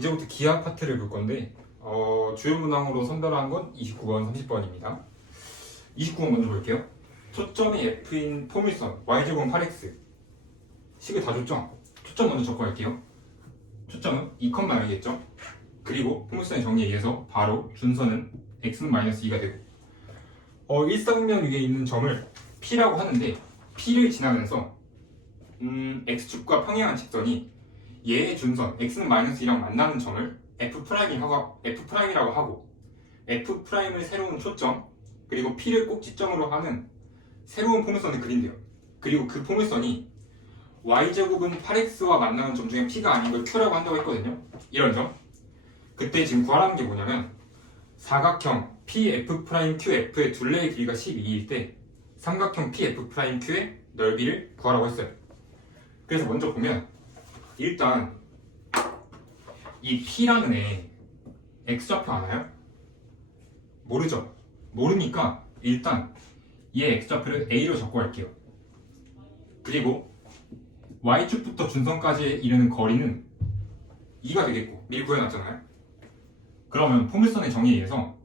이제부터 기하 파트를 볼 건데 주요 문항으로 선별한 건 29번, 30번입니다. 29번 먼저 볼게요. 초점이 F인 포물선 Y제곱은 8X 식을 다 줬죠? 초점 먼저 적고 갈게요. 초점은 2,0겠죠? 그리고 포물선의 정리에 의해서 바로 준선은 X는 -2가 되고 일사분면 위에 있는 점을 P라고 하는데 P를 지나면서 X축과 평행한 직선이 얘의 준선 X는 -2랑 만나는 점을 F'이라고 하고 F'을 새로운 초점 그리고 P를 꼭지점으로 하는 새로운 포물선을 그린대요. 그리고 그 포물선이 Y제곱은 8X와 만나는 점 중에 P가 아닌 걸 Q라고 한다고 했거든요. 이런 점. 그때 지금 구하라는 게 뭐냐면 사각형 PF'QF의 둘레의 길이가 12일 때 삼각형 PF'Q의 넓이를 구하라고 했어요. 그래서 먼저 보면 일단 이 P라는 애 X좌표 아나요? 모르죠? 모르니까 일단 얘 X좌표를 A로 적고 갈게요. 그리고 Y축부터 준선까지 이르는 거리는 2가 되겠고 미리 구해놨잖아요. 그러면 포물선의 정의에 의해서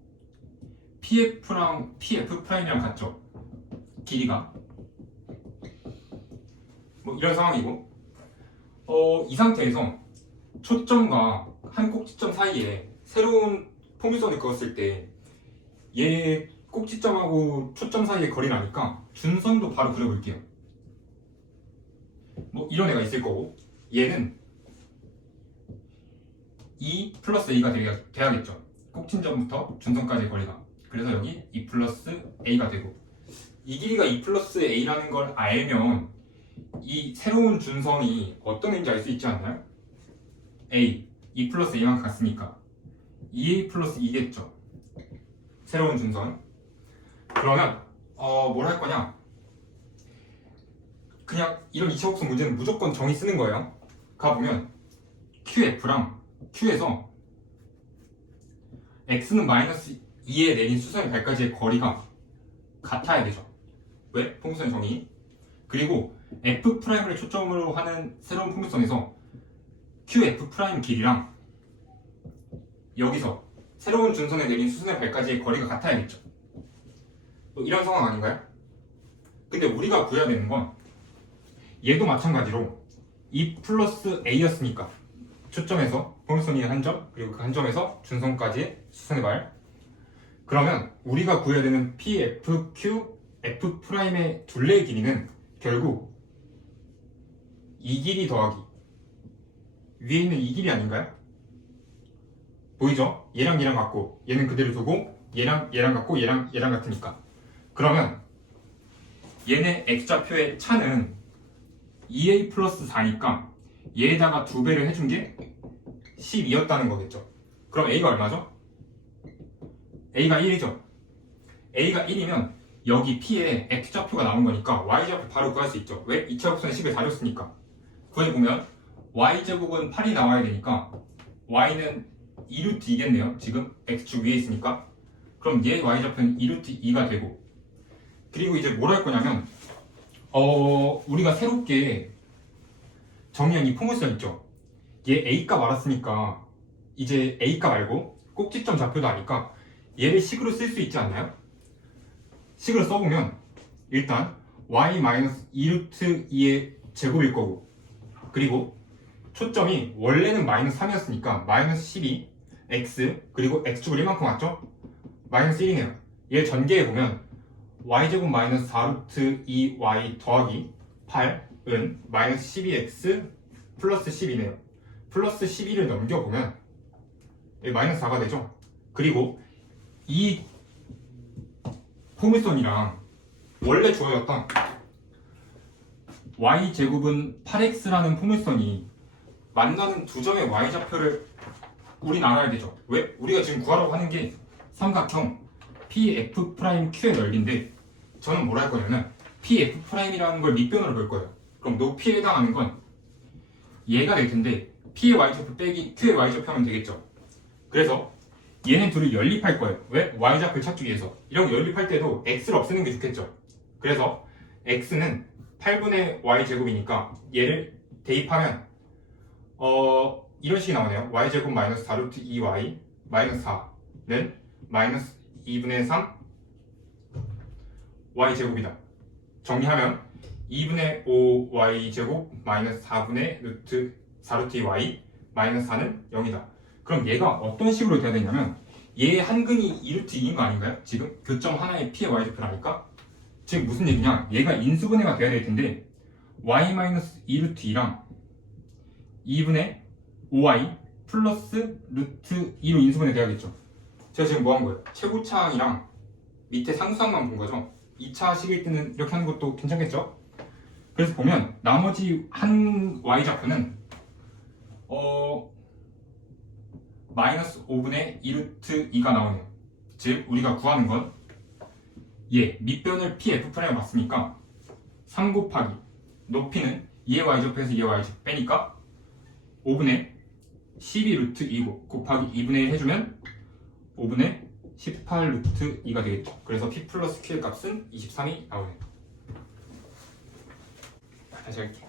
PF랑 PF'이랑 같죠? 길이가 뭐 이런 상황이고 이 상태에서 초점과 한 꼭지점 사이에 새로운 포물선을 그었을 때 얘 꼭지점하고 초점 사이의 거리라니까 준선도 바로 그려볼게요. 뭐 이런 애가 있을 거고 얘는 2 플러스 A가 돼야겠죠. 꼭지점부터 준선까지의 거리가. 그래서 여기 2 플러스 A가 되고 이 길이가 2 플러스 A라는 걸 알면 이 새로운 준선이 어떤 애인지 알 수 있지 않나요? A, 2 플러스 A만 같으니까 2A 플러스 2겠죠. 새로운 준선. 그러면 뭘 할 거냐? 그냥 이런 이차곡선 문제는 무조건 정의 쓰는 거예요. 가보면 QF랑 Q에서 X는 -2에 내린 수선의 발까지의 거리가 같아야 되죠. 왜? 포물선의 정의. 그리고 F'을 초점으로 하는 새로운 포물선에서 QF' 길이랑 여기서 새로운 준선에 내린 수선의 발까지의 거리가 같아야겠죠. 이런 상황 아닌가요? 근데 우리가 구해야 되는 건 얘도 마찬가지로 2 플러스 A였으니까 초점에서 포물선이 한 점 그리고 그 한 점에서 준선까지의 수선의 발. 그러면 우리가 구해야 되는 PFQ F'의 둘레의 길이는 결국 이 길이 더하기 위에 있는 이 길이 아닌가요? 보이죠? 얘랑 얘랑 같고 얘는 그대로 두고 얘랑 얘랑 같고 얘랑 얘랑 같으니까. 그러면 얘네 X좌표의 차는 2A 플러스 4니까 얘에다가 2배를 해준 게 12였다는 거겠죠. 그럼 A가 얼마죠? A가 1이죠. A가 1이면 여기 P에 X좌표가 나온 거니까 Y좌표 바로 구할 수 있죠. 왜? 이차곡선의 식을 다 줬으니까. 구해보면 Y제곱은 8이 나와야 되니까 Y는 2루트 2겠네요. 지금 X축 위에 있으니까. 그럼 얘 Y좌표는 2루트 2가 되고 그리고 이제 뭘 할 거냐면 우리가 새롭게 정의한 이 포물선 있죠. 얘 A값 알았으니까 이제 A값 알고 꼭지점 좌표도 아니까 얘를 식으로 쓸 수 있지 않나요? 식으로 써보면 일단 y-2루트 2의 제곱일 거고 그리고 초점이 원래는 -3이었으니까 -12 x 그리고 x축을 1만큼 왔죠? -1이네요. 얘를 전개해보면 y제곱 -4루트 2y 더하기 8은 -12x 플러스 10이네요. 플러스 12를 넘겨보면 -4가 되죠. 그리고 이 포물선이랑 원래 주어졌던 y제곱은 8x라는 포물선이 만나는 두 점의 y좌표를 우린 알아야 되죠. 왜? 우리가 지금 구하라고 하는 게 삼각형 PF'Q의 넓이인데 저는 뭘 할 거냐면 PF'이라는 걸 밑변으로 볼 거예요. 그럼 높이에 해당하는 건 얘가 될 텐데 P의 y좌표 빼기 Q의 y좌표 하면 되겠죠. 그래서 얘네 둘을 연립할 거예요. 왜? y좌표를 찾기 위해서. 이런 거 연립할 때도 x를 없애는 게 좋겠죠. 그래서 x는 8분의 y제곱이니까 얘를 대입하면 이런 식이 나오네요. y제곱 마이너스 4루트 2y 마이너스 4는 마이너스 2분의 3 y제곱이다. 정리하면 2분의 5 y제곱 마이너스 4분의 루트 4루트 2y 마이너스 4는 0이다. 그럼 얘가 어떤 식으로 돼야 되냐면 얘의 한근이 2루트 2인 거 아닌가요? 지금 교점 하나의 p의 y좌표라니까? 지금 무슨 얘기냐? 얘가 인수분해가 돼야 될 텐데 y 마이너스 2루트 2랑 2분의 5y 플러스 루트 2로 인수분해 돼야겠죠. 제가 지금 뭐 한 거예요? 최고차항이랑 밑에 상수항만 본 거죠. 2차 식일 때는 이렇게 하는 것도 괜찮겠죠? 그래서 보면 나머지 한 y좌표는 마이너스 5분의 2루트 2가 나오네요. 즉 우리가 구하는 건 얘 밑변을 pf'을 봤으니까 3 곱하기 높이는 2의 y좌표에서 2의 y좌표 빼니까 5분의 12 루트 2 곱하기 2분의 1 해주면 5분의 18 루트 2가 되겠죠. 그래서 p 플러스 q의 값은 23이 나오네요. 다시 할게요.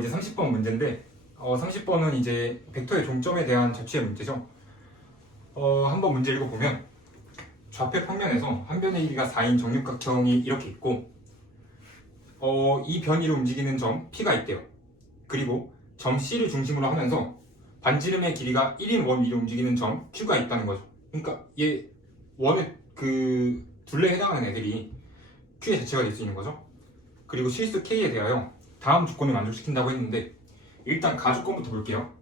이제 30번 문제인데 30번은 이제 벡터의 종점에 대한 자취의 문제죠. 한번 문제 읽어보면 좌표 평면에서 한 변의 길이가 4인 정육각형이 이렇게 있고 이 변이를 움직이는 점 P가 있대요. 그리고 점 C를 중심으로 하면서 반지름의 길이가 1인 원 위로 움직이는 점 Q가 있다는 거죠. 그러니까 얘 원의 그 둘레에 해당하는 애들이 Q의 자체가 될 수 있는 거죠. 그리고 실수 K에 대하여 다음 조건을 만족시킨다고 했는데 일단 가조건부터 볼게요.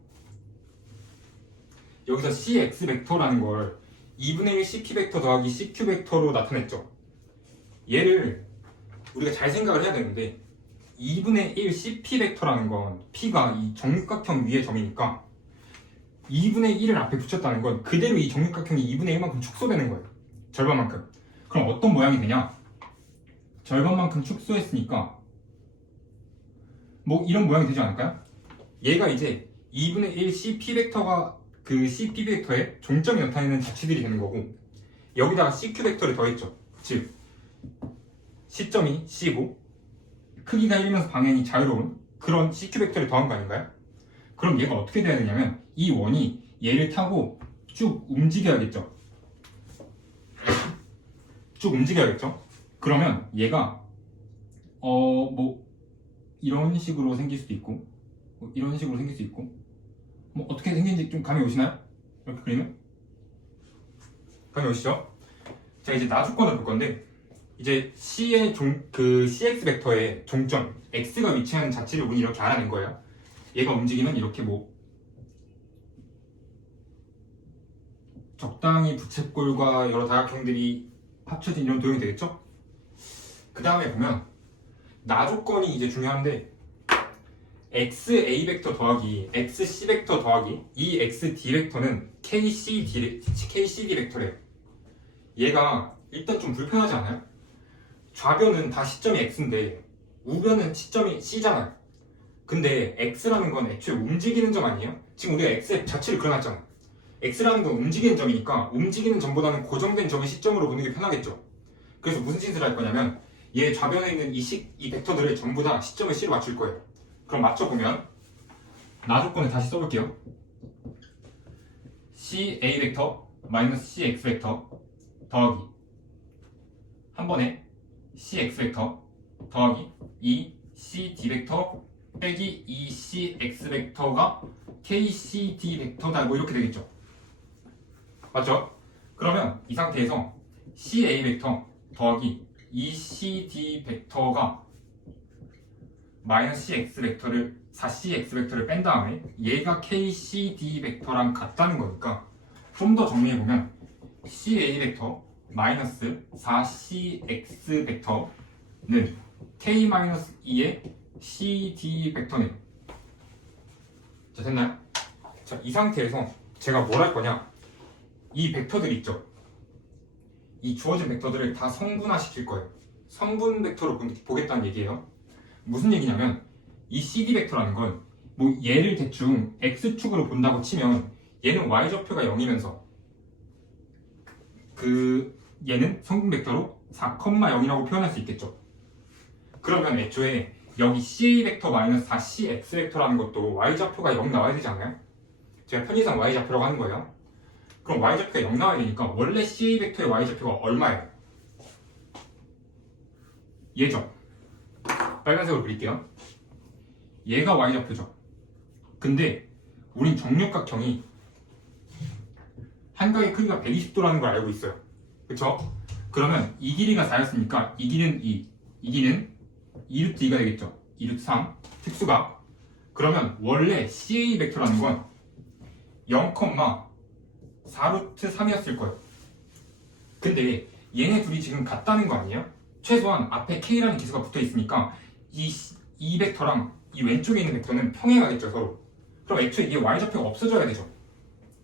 여기서 CX 벡터라는 걸 2분의 1 CP 벡터 더하기 CQ 벡터로 나타냈죠. 얘를 우리가 잘 생각을 해야 되는데 2분의 1 CP 벡터라는 건 P가 이 정육각형 위의 점이니까 2분의 1을 앞에 붙였다는 건 그대로 이 정육각형이 2분의 1만큼 축소되는 거예요. 절반만큼. 그럼 어떤 모양이 되냐? 절반만큼 축소했으니까 뭐 이런 모양이 되지 않을까요? 얘가 이제 2분의 1 CP 벡터가 그 CP 벡터의 종점이 나타내는 자취들이 되는 거고 여기다가 CQ 벡터를 더했죠. 즉 시점이 C고 크기가 1이면서 방향이 자유로운 그런 CQ 벡터를 더한 거 아닌가요? 그럼 얘가 어떻게 돼야 되냐면 이 원이 얘를 타고 쭉 움직여야겠죠. 쭉 움직여야겠죠. 그러면 얘가 뭐 이런 식으로 생길 수도 있고 뭐 이런 식으로 생길 수 있고 뭐 어떻게 생긴지 좀 감이 오시나요? 이렇게 그리면? 감이 오시죠? 자 이제 나조건을 볼 건데 이제 C의 그 CX 벡터의 종점 X가 위치하는 자체를 우리 이렇게 알아낸 거예요. 얘가 움직이면 이렇게 뭐 적당히 부채꼴과 여러 다각형들이 합쳐진 이런 도형이 되겠죠? 그 다음에 보면 나조건이 이제 중요한데 XA 벡터 더하기 XC 벡터 더하기 이 XD 벡터는 KCD 벡터래요. 얘가 일단 좀 불편하지 않아요? 좌변은 다 시점이 X인데 우변은 시점이 C잖아요. 근데 X라는 건 애초에 움직이는 점 아니에요? 지금 우리가 X의 자체를 그려놨잖아. X라는 건 움직이는 점이니까 움직이는 점보다는 고정된 점의 시점으로 보는 게 편하겠죠. 그래서 무슨 짓을 할 거냐면 얘 좌변에 있는 이 벡터들을 전부 다 시점을 C로 맞출 거예요. 그럼 맞춰보면 나조건을 다시 써볼게요. CA 벡터 마이너스 CX 벡터 더하기 한 번에 CX 벡터 더하기 이 CD 벡터 빼기 이 CX 벡터가 KCD 벡터다 뭐 이렇게 되겠죠. 맞죠? 그러면 이 상태에서 CA 벡터 더하기 이 CD 벡터가 마이너스 CX 벡터를 4CX 벡터를 뺀 다음에 얘가 KCD 벡터랑 같다는 거니까 좀 더 정리해보면 CA 벡터 마이너스 4CX 벡터는 K-2의 CD 벡터네요. 자 됐나요? 자 이 상태에서 제가 뭘 할 거냐 이 벡터들 있죠 이 주어진 벡터들을 다 성분화 시킬 거예요. 성분 벡터로 보겠다는 얘기예요. 무슨 얘기냐면 이 CD 벡터라는 건 뭐 얘를 대충 X축으로 본다고 치면 얘는 Y좌표가 0이면서 그 얘는 성분 벡터로 4,0이라고 표현할 수 있겠죠. 그러면 애초에 여기 CA 벡터 마이너스 4CX 벡터라는 것도 y좌표가 0 나와야 되지 않나요? 제가 편의상 y좌표라고 하는 거예요. 그럼 y좌표가 0 나와야 되니까 원래 CA 벡터의 y좌표가 얼마예요? 얘죠. 빨간색으로 그릴게요. 얘가 y좌표죠. 근데 우린 정육각형이 한각의 크기가 120도라는 걸 알고 있어요. 그쵸? 그러면 이 길이가 4였으니까 이 길이는 2, 이 길이는 2루트 2가 되겠죠. 2루트 3 특수각. 그러면 원래 CA 벡터라는 건 0,4루트 3이었을 거예요. 근데 얘네 둘이 지금 같다는 거 아니에요? 최소한 앞에 K라는 기수가 붙어 있으니까 이 벡터랑 이 왼쪽에 있는 벡터는 평행하겠죠, 서로. 그럼 애초에 이게 y좌표가 없어져야 되죠.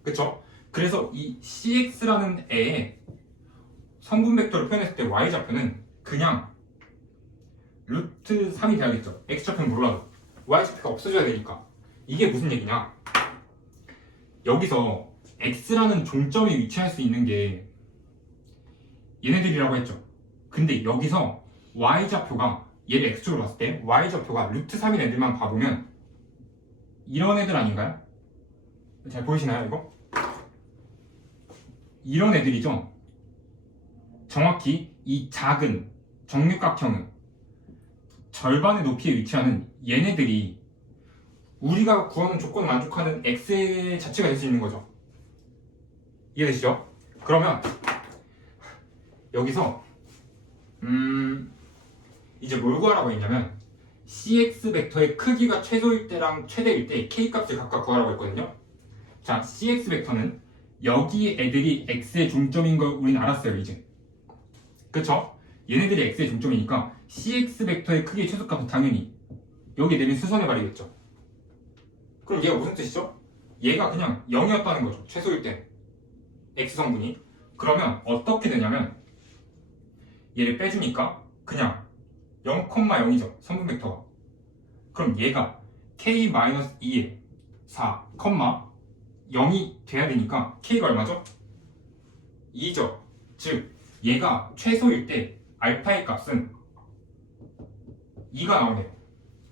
그쵸? 그래서 이 CX라는 애의 성분 벡터를 표현했을 때 y좌표는 그냥 루트 3이 돼야겠죠. x좌표는 몰라도 y좌표가 없어져야 되니까. 이게 무슨 얘기냐? 여기서 x라는 종점이 위치할 수 있는 게 얘네들이라고 했죠. 근데 여기서 y좌표가 얘를 x쪽으로 봤을 때 y좌표가 루트 3인 애들만 봐보면 이런 애들 아닌가요? 잘 보이시나요 이거? 이런 애들이죠. 정확히 이 작은 정육각형은 절반의 높이에 위치하는 얘네들이 우리가 구하는 조건을 만족하는 x의 자체가 될 수 있는 거죠. 이해되시죠? 그러면 여기서 이제 뭘 구하라고 했냐면 CX 벡터의 크기가 최소일 때랑 최대일 때 K 값을 각각 구하라고 했거든요. 자, CX 벡터는 여기 애들이 X의 중점인 걸 우린 알았어요, 이제. 그쵸? 얘네들이 X의 중점이니까 CX 벡터의 크기의 최소값은 당연히 여기 내린 수선의 발이겠죠. 그럼 얘가 무슨 뜻이죠? 얘가 그냥 0이었다는 거죠, 최소일 때 X 성분이. 그러면 어떻게 되냐면 얘를 빼주니까 그냥 0,0이죠, 성분 벡터가. 그럼 얘가 K-2에 4, 0이 돼야 되니까 K가 얼마죠? 2죠. 즉 얘가 최소일 때 알파의 값은 2가 나오네요.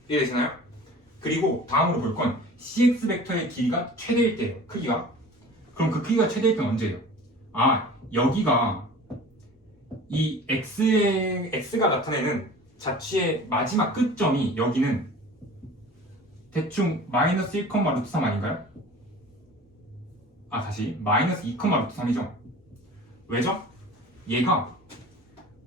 이해되시나요? 그리고 다음으로 볼 건 CX 벡터의 길이가 최대일 때예요. 크기가. 그럼 그 크기가 최대일 때는 언제예요? 아, 여기가 이 X가 나타내는 자취의 마지막 끝점이 여기는 대충 마이너스 1, 루트 3 아닌가요? 아, 다시 마이너스 2, 루트 3이죠. 왜죠? 얘가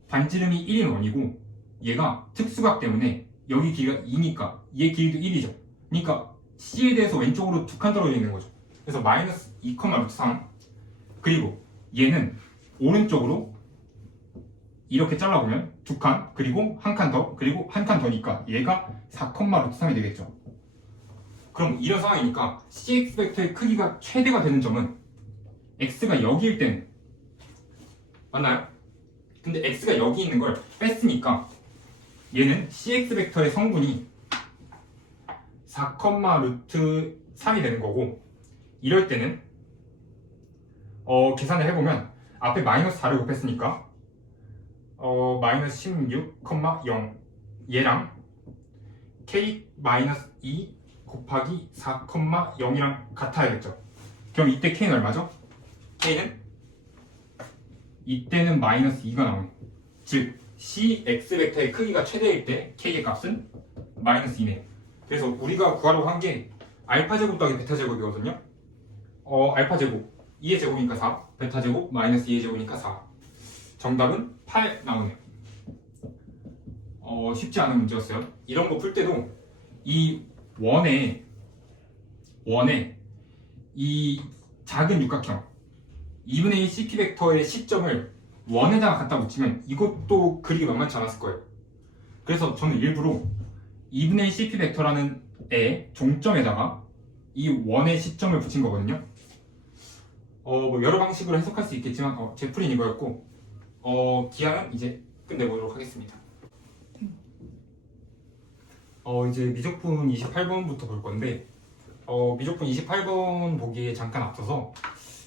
반지름이 1인 원이고 얘가 특수각 때문에 여기 길이가 2니까 얘 길이도 1이죠. 그러니까 C에 대해서 왼쪽으로 두 칸 떨어져 있는 거죠. 그래서 마이너스 2, 루트 3. 그리고 얘는 오른쪽으로 이렇게 잘라보면 두 칸, 그리고 한 칸 더, 그리고 한 칸 더니까 얘가 4, 루트 3이 되겠죠. 그럼 이런 상황이니까 CX 벡터의 크기가 최대가 되는 점은 X가 여기일 때는 맞나요? 근데 X가 여기 있는 걸 뺐으니까 얘는 CX 벡터의 성분이 4, 루트 3이 되는 거고, 이럴 때는 계산을 해보면 앞에 마이너스 4를 곱했으니까 마이너스 16,0 얘랑 K-2 곱하기 4,0이랑 같아야겠죠. 그럼 이때 K는 얼마죠? K는 이때는 마이너스 2가 나오네. 즉 CX 벡터의 크기가 최대일 때 K의 값은 마이너스 2네요. 그래서 우리가 구하려고 한 게 알파 제곱 더하기 베타 제곱이거든요. 알파 제곱 2의 제곱이니까 4, 베타 제곱 마이너스 2의 제곱이니까 4. 정답은 8 나오네요. 쉽지 않은 문제였어요. 이런 거 풀 때도 이 원에 이 작은 육각형 2분의 1 CP 벡터의 시점을 원에다가 갖다 붙이면 이것도 그리기 만만치 않았을 거예요. 그래서 저는 일부러 2분의 1 CP 벡터라는 애 종점에다가 이 원의 시점을 붙인 거거든요. 뭐 여러 방식으로 해석할 수 있겠지만 제 풀이는 이거였고, 기하는 이제 끝내보도록 하겠습니다. 이제 미적분 28번부터 볼 건데, 미적분 28번 보기에 잠깐 앞서서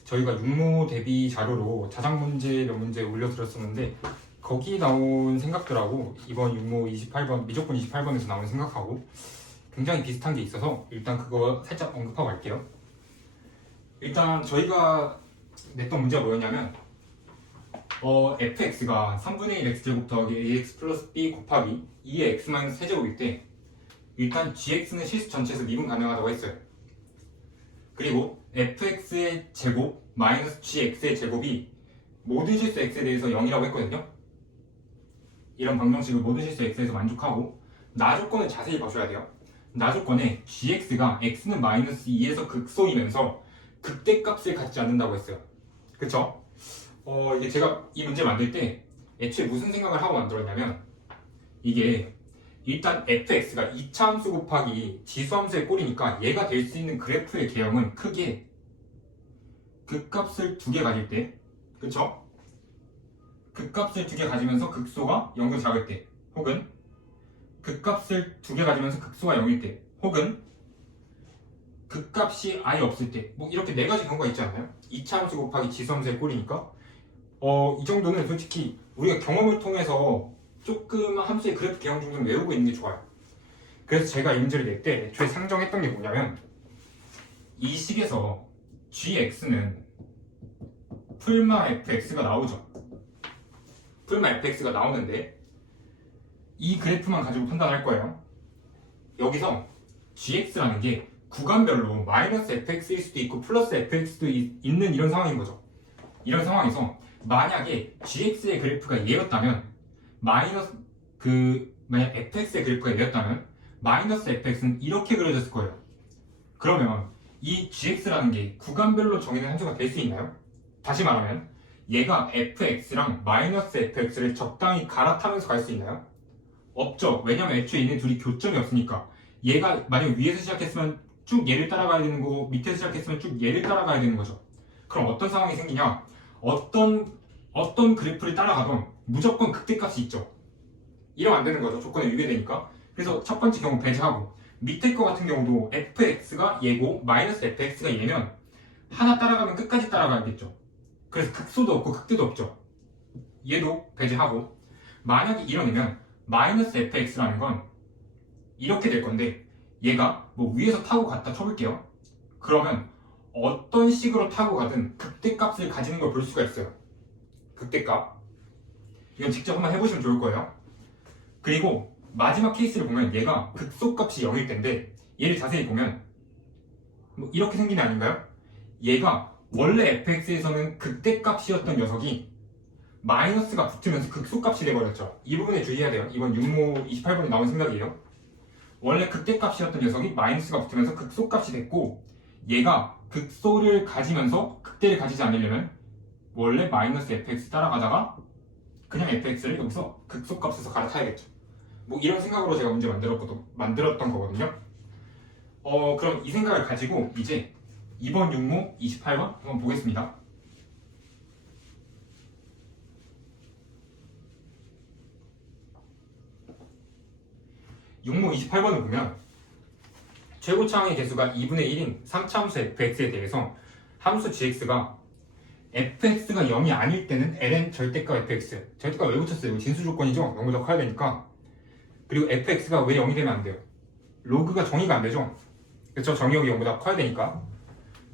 저희가 육모 대비 자료로 자작 문제 몇 문제 올려드렸었는데 거기 나온 생각들하고 이번 6모 28번 무조건 28번에서 나온 생각하고 굉장히 비슷한 게 있어서 일단 그거 살짝 언급하고 갈게요. 일단 저희가 냈던 문제가 뭐였냐면 fx가 3분의 1 x제곱 더하기 ax 플러스 b 곱하기 2의 x 마이너스 세제곱일 때 일단 gx는 실수 전체에서 미분 가능하다고 했어요. 그리고 fx의 제곱 마이너스 gx의 제곱이 모든 실수 x에 대해서 0이라고 했거든요. 이런 방정식을 모든 실수 x에서 만족하고 나 조건을 자세히 봐줘야 돼요. 나 조건에 gx가 x는 마이너스 2에서 극소이면서 극대값을 갖지 않는다고 했어요. 그쵸? 이게 제가 이 문제 만들 때 애초에 무슨 생각을 하고 만들었냐면 이게 일단 fx가 2차 함수 곱하기 지수함수의 꼴이니까 얘가 될 수 있는 그래프의 개형은 크게 극값을 2개 가질 때 그쵸? 극값을 2개 가지면서 극소가 0보다 작을 때 혹은 극값을 2개 가지면서 극소가 0일 때 혹은 극값이 아예 없을 때 뭐 이렇게 4가지 경우가 있지 않나요? 2차 함수 곱하기 지수함수의 꼴이니까 이 정도는 솔직히 우리가 경험을 통해서 조금 함수의 그래프 개형 정도는 외우고 있는 게 좋아요. 그래서 제가 이 문제를 낼 때 애초에 상정했던 게 뭐냐면 이 식에서 gx는 풀마 fx가 나오죠. 풀마 fx가 나오는데 이 그래프만 가지고 판단할 거예요. 여기서 gx라는 게 구간별로 마이너스 fx일 수도 있고 플러스 fx도 있는 이런 상황인 거죠. 이런 상황에서 만약에 gx의 그래프가 얘였다면 만약 fx의 그래프가 얘였다면 마이너스 fx는 이렇게 그려졌을 거예요. 그러면 이 gx라는 게 구간별로 정의된 함수가 될 수 있나요? 다시 말하면 얘가 fx랑 마이너스 fx를 적당히 갈아타면서 갈 수 있나요? 없죠. 왜냐면 애초에 얘네 둘이 교점이 없으니까 얘가 만약 위에서 시작했으면 쭉 얘를 따라가야 되는 거고 밑에서 시작했으면 쭉 얘를 따라가야 되는 거죠. 그럼 어떤 상황이 생기냐? 어떤 그래프를 따라가던 무조건 극대값이 있죠. 이러면 안 되는 거죠. 조건에 위배되니까. 그래서 첫 번째 경우 배제하고 밑에 거 같은 경우도 fx가 얘고 마이너스 fx가 얘면 하나 따라가면 끝까지 따라가야겠죠. 그래서 극소도 없고 극대도 없죠. 얘도 배제하고 만약에 이러면 마이너스 fx라는 건 이렇게 될 건데 얘가 뭐 위에서 타고 갔다 쳐볼게요. 그러면 어떤 식으로 타고 가든 극대값을 가지는 걸 볼 수가 있어요. 극대값. 이건 직접 한번 해보시면 좋을 거예요. 그리고 마지막 케이스를 보면 얘가 극소값이 0일 텐데 얘를 자세히 보면 뭐 이렇게 생긴 애 아닌가요? 얘가 원래 fx에서는 극대값이었던 녀석이 마이너스가 붙으면서 극소값이 돼버렸죠. 이 부분에 주의해야 돼요. 이번 6모 28번에 나온 생각이에요. 원래 극대값이었던 녀석이 마이너스가 붙으면서 극소값이 됐고 얘가 극소를 가지면서 극대를 가지지 않으려면 원래 마이너스 fx 따라가다가 그냥 fx를 여기서 극소값에서 갈아타야겠죠. 뭐 이런 생각으로 제가 문제 만들었던 거거든요. 그럼 이 생각을 가지고 이제 이번 6모 28번 한번 보겠습니다. 육모 28번을 보면 최고차항의 개수가 2분의 1인 3차 함수 fx에 대해서 함수 gx가 fx가 0이 아닐 때는 ln 절대값 fx 절대값 왜 붙였어요? 이거 진수 조건이죠? 0보다 커야 되니까. 그리고 fx가 왜 0이 되면 안 돼요? 로그가 정의가 안 되죠? 그렇죠? 정의역이 0보다 커야 되니까.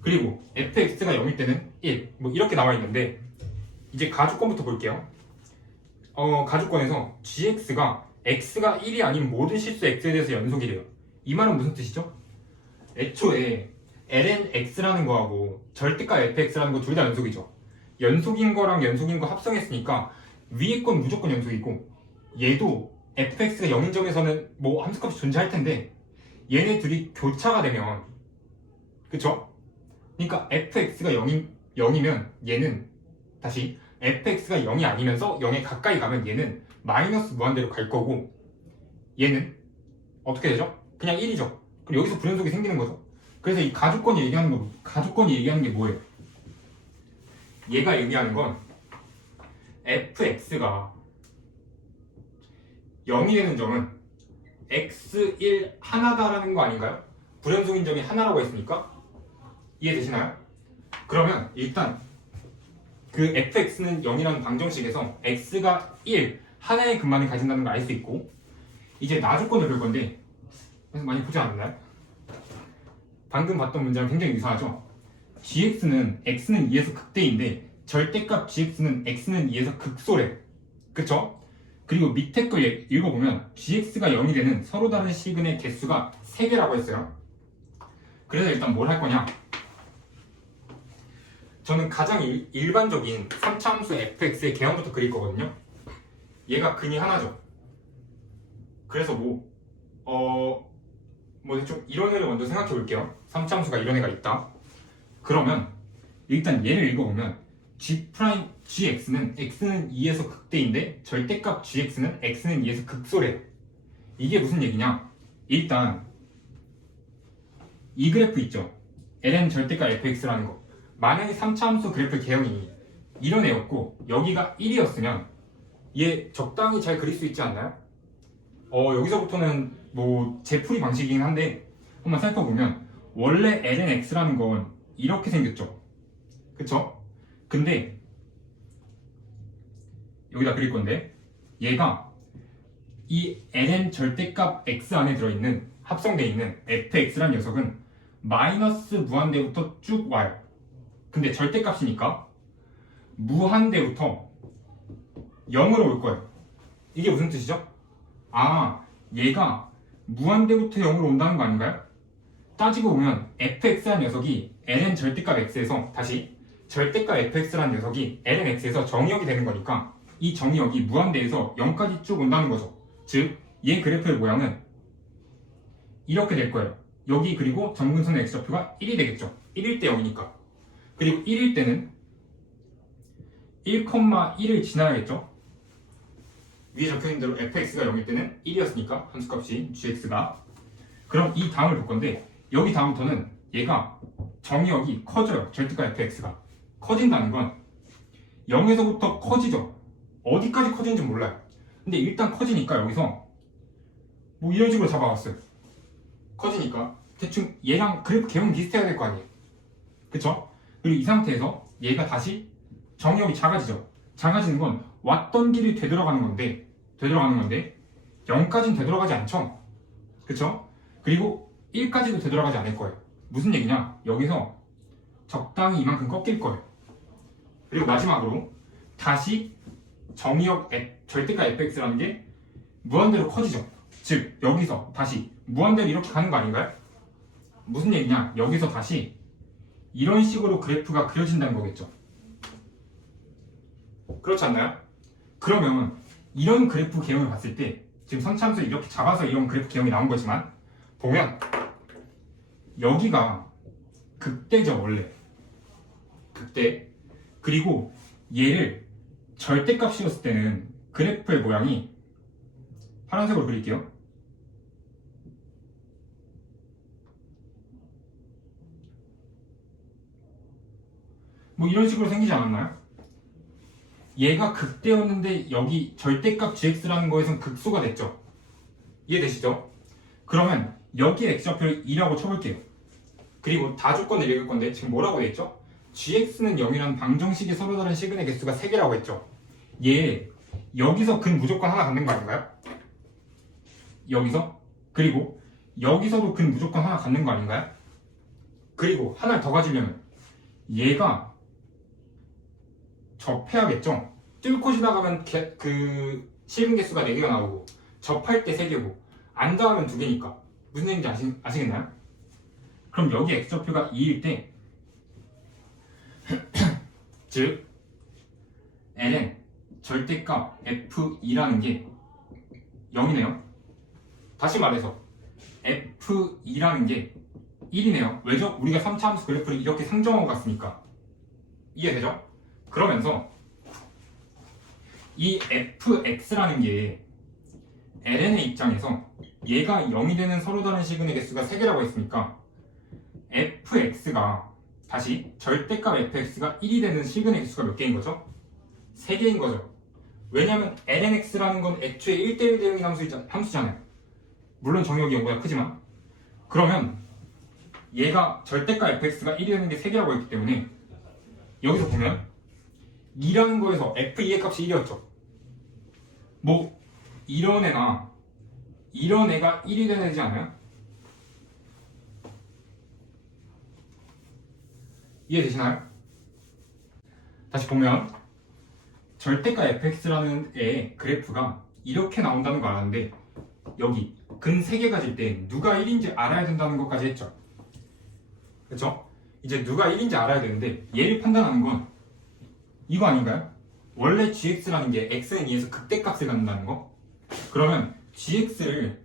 그리고 fx가 0일 때는 1 뭐 이렇게 나와 있는데 이제 가주권부터 볼게요. 가주권에서 gx가 x가 1이 아닌 모든 실수 x에 대해서 연속이래요. 이 말은 무슨 뜻이죠? 애초에 ln x라는 거하고 절대값 fx라는 거 둘 다 연속이죠. 연속인 거랑 연속인 거 합성했으니까 위에 건 무조건 연속이고 얘도 fx가 0인 점에서는 뭐 함수값이 존재할 텐데 얘네 둘이 교차가 되면 그쵸? 그러니까 fx가 0이면 얘는 다시 fx가 0이 아니면서 0에 가까이 가면 얘는 마이너스 무한대로 갈 거고 얘는 어떻게 되죠? 그냥 1이죠. 그럼 여기서 불연속이 생기는 거죠. 그래서 이 가주권이 얘기하는 게 뭐예요? 얘가 얘기하는 건 fx가 0이 되는 점은 x1 하나다라는 거 아닌가요? 불연속인 점이 하나라고 했으니까 이해되시나요? 그러면 일단 그 fx는 0이라는 방정식에서 x가 1 하나의 근만을 가진다는 걸 알 수 있고 이제 나조건을 볼 건데 많이 보지 않았나요? 방금 봤던 문제랑 굉장히 유사하죠? gx는 x는 2에서 극대인데 절대값 gx는 x는 2에서 극소래. 그쵸? 그리고 밑에 거 읽어보면 gx가 0이 되는 서로 다른 시근의 개수가 3개라고 했어요. 그래서 일단 뭘 할 거냐? 저는 가장 일반적인 3차 함수 fx의 개형부터 그릴 거거든요. 얘가 근이 하나죠. 그래서 좀 이런 애를 먼저 생각해 볼게요. 3차 함수가 이런 애가 있다. 그러면 일단 얘를 읽어보면 gx는 x는 2에서 극대인데 절대값 gx는 x는 2에서 극소래. 이게 무슨 얘기냐? 일단 이 그래프 있죠? ln 절대값 fx라는 거. 만약에 3차 함수 그래프 개형이 이런 애였고 여기가 1이었으면 얘 적당히 잘 그릴 수 있지 않나요? 여기서부터는 재풀이 방식이긴 한데 한번 살펴보면 원래 lnx라는 건 이렇게 생겼죠. 그쵸? 근데 여기다 그릴 건데 얘가 이 ln 절대값 x 안에 들어있는 합성되어 있는 fx란 녀석은 마이너스 무한대부터 쭉 와요. 근데 절대값이니까 무한대부터 0으로 올 거예요. 이게 무슨 뜻이죠? 얘가 무한대부터 0으로 온다는 거 아닌가요? 따지고 보면 fx란 녀석이 ln 절대값 x에서 다시 절대값 fx란 녀석이 ln x에서 정의역이 되는 거니까 이 정의역이 무한대에서 0까지 쭉 온다는 거죠. 즉, 얘 그래프의 모양은 이렇게 될 거예요. 여기 그리고 점근선의 x좌표가 1이 되겠죠. 1일 때 0이니까. 그리고 1일 때는 1,1을 지나야겠죠. 위에 적혀있는 대로 fx가 0일 때는 1이었으니까 함수값이 gx가. 그럼 이 다음을 볼 건데 여기 다음부터는 얘가 정의역이 커져요. 절대값 fx가 커진다는 건 0에서부터 커지죠. 어디까지 커지는지 몰라요. 근데 일단 커지니까 여기서 이런 식으로 잡아왔어요. 커지니까 대충 얘랑 그래프 개형 비슷해야 될 거 아니에요. 그쵸? 그리고 이 상태에서 얘가 다시 정의역이 작아지죠. 작아지는 건 왔던 길이 되돌아가는 건데 0까지는 되돌아가지 않죠. 그쵸? 그리고 1까지도 되돌아가지 않을 거예요. 무슨 얘기냐? 여기서 적당히 이만큼 꺾일 거예요. 그리고 마지막으로 다시 정의역 절대값 fx라는 게 무한대로 커지죠. 즉 여기서 다시 무한대로 이렇게 가는 거 아닌가요? 무슨 얘기냐? 여기서 다시 이런 식으로 그래프가 그려진다는 거겠죠. 그렇지 않나요? 그러면 이런 그래프 개형을 봤을 때 지금 선참수 이렇게 잡아서 이런 그래프 개형이 나온 거지만 보면 여기가 극대죠. 원래 극대. 그리고 얘를 절대값 씌웠을 때는 그래프의 모양이 파란색으로 그릴게요. 이런 식으로 생기지 않았나요? 얘가 극대였는데 여기 절대값 gx라는 거에선 극소가 됐죠. 이해되시죠? 그러면 여기에 x좌표를 2라고 쳐볼게요. 그리고 다 조건을 읽을 건데 지금 뭐라고 되어있죠? gx는 0이라는 방정식이 서로 다른 시근의 개수가 3개라고 했죠. 얘 여기서 근 무조건 하나 갖는 거 아닌가요? 여기서? 그리고 여기서도 근 무조건 하나 갖는 거 아닌가요? 그리고 하나를 더 가지려면 얘가 접해야겠죠? 뚫고 지나가면 그 시근 개수가 4개가 나오고 접할 때 3개고 안 닿으면 2개니까 무슨 얘기인지 아시겠나요? 그럼 여기 x좌표가 2일 때 즉 ln 절대값 f2라는 게 0이네요. 다시 말해서 f2라는 게 1이네요. 왜죠? 우리가 3차 함수 그래프를 이렇게 상정하고 갔으니까. 이해되죠? 그러면서 이 fx라는 게 ln의 입장에서 얘가 0이 되는 서로 다른 시근의 개수가 3개라고 했으니까 fx가 다시 절대값 fx가 1이 되는 시근의 개수가 몇 개인 거죠? 3개인 거죠. 왜냐면 lnx라는 건 애초에 1대1 대응인 함수잖아요. 물론 정의역이 0보다 크지만. 그러면 얘가 절대값 fx가 1이 되는 게 3개라고 했기 때문에 여기서 보면 2라는 거에서 f2의 값이 1이었죠. 뭐 이런 애나 이런 애가 1이 되야 되지 않아요? 이해되시나요? 다시 보면 절대가 fx라는 애의 그래프가 이렇게 나온다는 거 알았는데 여기 근 3개 가질 때 누가 1인지 알아야 된다는 것까지 했죠. 그렇죠? 이제 누가 1인지 알아야 되는데 얘를 판단하는 건 이거 아닌가요? 원래 gx라는 게 x에 의해서 극대값을 갖는다는 거? 그러면 gx를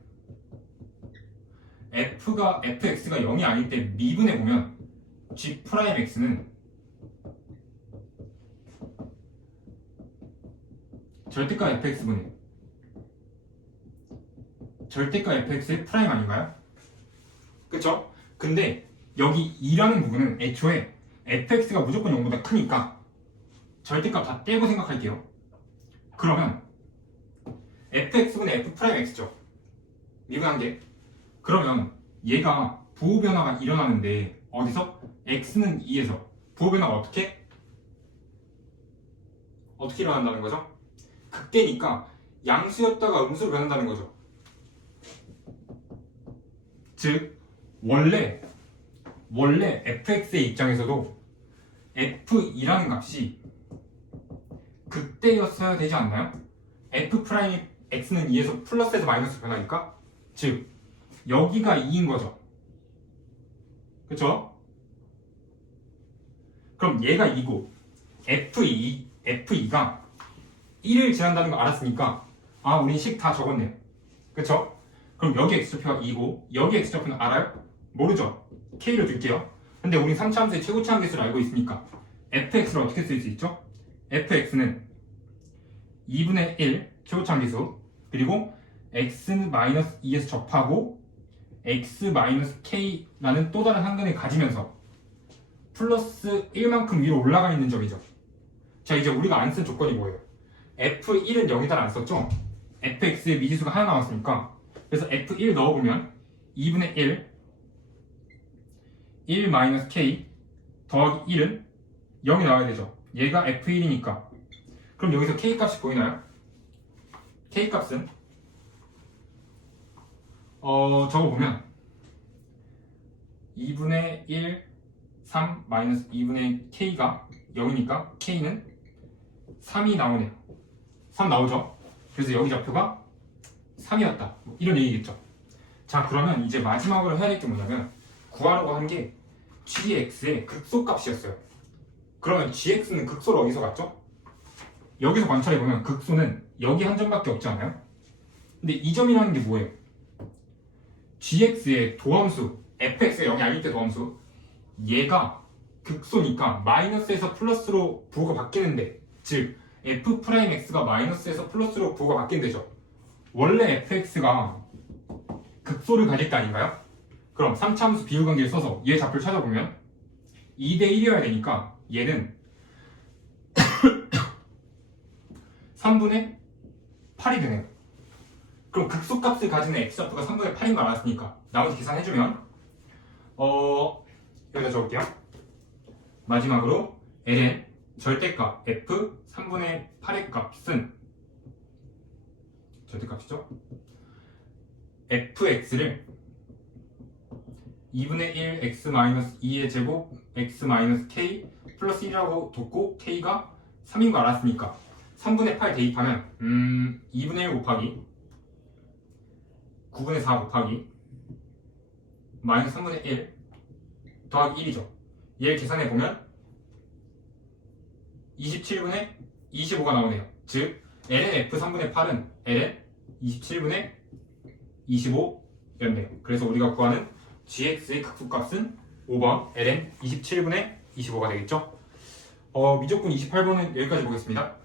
fx가 0이 아닐 때 미분해보면 g'x는 절대가 fx분의 절대가 fx의 프라임 아닌가요? 그쵸? 근데 여기 2라는 부분은 애초에 fx가 무조건 0보다 크니까 절대값 다 떼고 생각할게요. 그러면 fx분의 f'x죠. 미분한 게. 그러면 얘가 부호 변화가 일어나는데 어디서? x는 2에서 부호 변화가 어떻게 일어난다는 거죠? 극대니까 양수였다가 음수로 변한다는 거죠. 즉 원래 fx의 입장에서도 f2라는 값이 극대였어야 되지 않나요? f 프라임 x는 2에서 플러스에서 마이너스로 변하니까 즉 여기가 2인 거죠. 그쵸? 그럼 얘가 2고 f2가 1을 제한다는 거 알았으니까 아 우린 식 다 적었네요. 그쵸? 그럼 여기 x좌표가 2고 여기 x좌표는 알아요? 모르죠? k로 줄게요. 근데 우린 3차 함수의 최고치 함수를 알고 있으니까 fx를 어떻게 쓸 수 있죠? fx는 2분의 1 최고치 함수 그리고 x-2에서 접하고 x-k라는 또 다른 한근을 가지면서 플러스 1만큼 위로 올라가 있는 점이죠. 자 이제 우리가 안 쓴 조건이 뭐예요? f1은 여기다 안 썼죠? fx의 미지수가 하나 나왔으니까 그래서 f1 넣어보면 2분의 1 더하기 1은 0이 나와야 되죠. 얘가 f1이니까 그럼 여기서 k값이 보이나요? k값은 적어보면 2분의 1 3 마이너스 2분의 k가 0이니까 k는 3이 나오네요. 3 나오죠? 그래서 여기 좌표가 3이었다. 이런 얘기겠죠. 자 그러면 이제 마지막으로 해야 될 게 뭐냐면 구하려고 한 게 gx의 극소값이었어요. 그러면 gx는 극소를 어디서 갔죠? 여기서 관찰해보면 극소는 여기 한 점밖에 없지 않아요? 근데 이 점이라는 게 뭐예요? gx의 도함수 fx의 0이 아닐 때 도함수 얘가 극소니까 마이너스에서 플러스로 부호가 바뀌는데 즉 f'x가 마이너스에서 플러스로 부호가 바뀐대죠. 원래 fx가 극소를 가질 때 아닌가요? 그럼 3차 함수 비율관계를 써서 얘 좌표를 찾아보면 2대 1이어야 되니까 얘는 3분의 8이 되네요. 그럼 극소값을 가지는 x좌표가 3분의 8인 거 알았으니까 나머지 계산해주면 여기다 적을게요. 마지막으로 ln 절대값 f 3분의 8의 값은 절대값이죠. fx를 2분의 1 x-2의 제곱 x-k 플러스 1이라고 뒀고 k가 3인 거 알았으니까 3분의 8 대입하면 2분의 1 곱하기 9분의 4 곱하기 마이너스 3분의 1 더하기 1이죠. 얘를 계산해보면 27분의 25가 나오네요. 즉 ln f 3분의 8은 ln 27분의 25였네요. 그래서 우리가 구하는 gx의 극소값은 5번 ln 27분의 25가 되겠죠. 미적분 28번은 여기까지 보겠습니다.